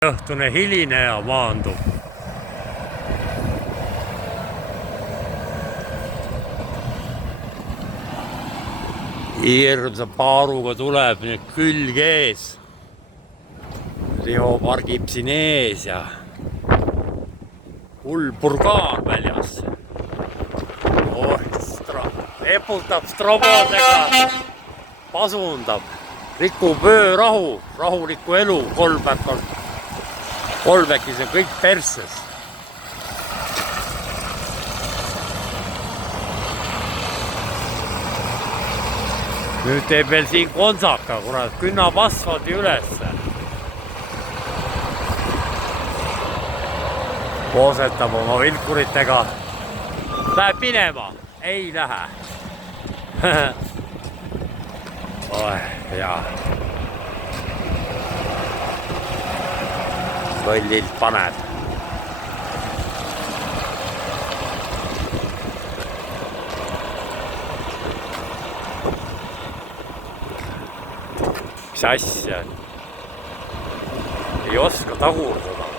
Õhtune hilineja maandub. Hirmsa paaruga tuleb nüüd külg ees. Riho pargib siin ees ja hull purgaan väljas. Eputab strobodega, pasundab, rikub öörahu, rahulikku elu. Kolbekis on kõik persses. Nüüd teeb veel siin kontsaka, kurat, künnab asfaldi ülesse. Poosetab oma vilkuritega. Läheb minema? Ei lähe. Jaa. Võllilt paneb. Mis asja? Ei oska tagurdada.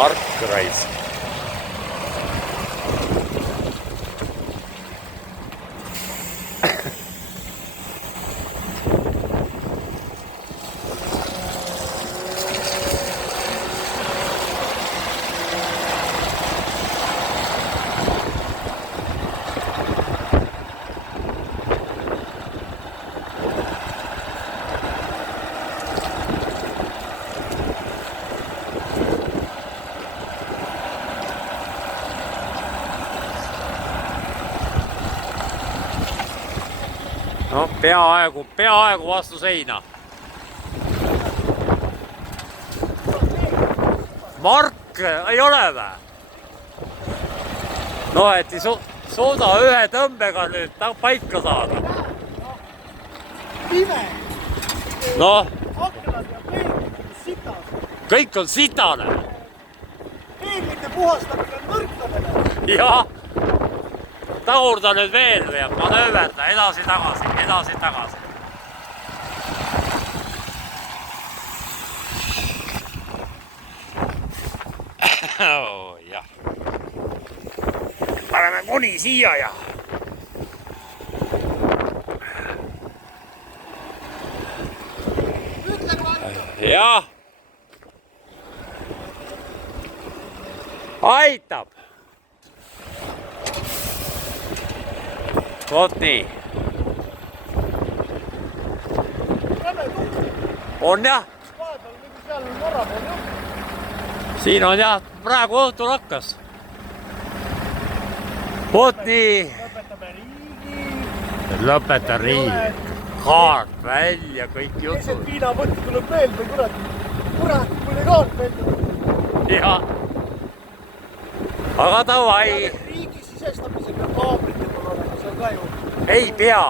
Mark raisk. No, peaaegu vastu seina. Mark, ei ole vä? No, et ei suuda ühe tõmbega nüüd paika saada. No, kõik on sitane. Peeglite puhastamine on nõrkadele. Jah. Tagurda nüüd veel ja manööverda edasi-tagasi. Oh, jah. Paneme kuni siia ja. Jah. Aitab. Vot nii. On jah? Siin on jah, praegu õhtul hakkas. Vot nii. Lõpeta riigi. Kaart välja, kõik jutud. Teised viinavõtt tuleb veel või kurat, kui ne kaart välja. Jah. Aga davai. Riigi sisestamisega kaablite pole olema, see on ka ju. Ei pea.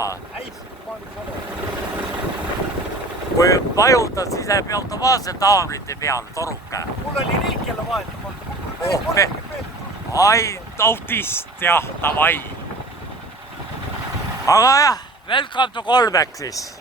Kui vajutad, siis läheb automaatselt haamrite peale, toruke. Mul oli riik jälle vahetamata. Ai, autist, jah, davai. Aga jah, welcome to Kolbek siis.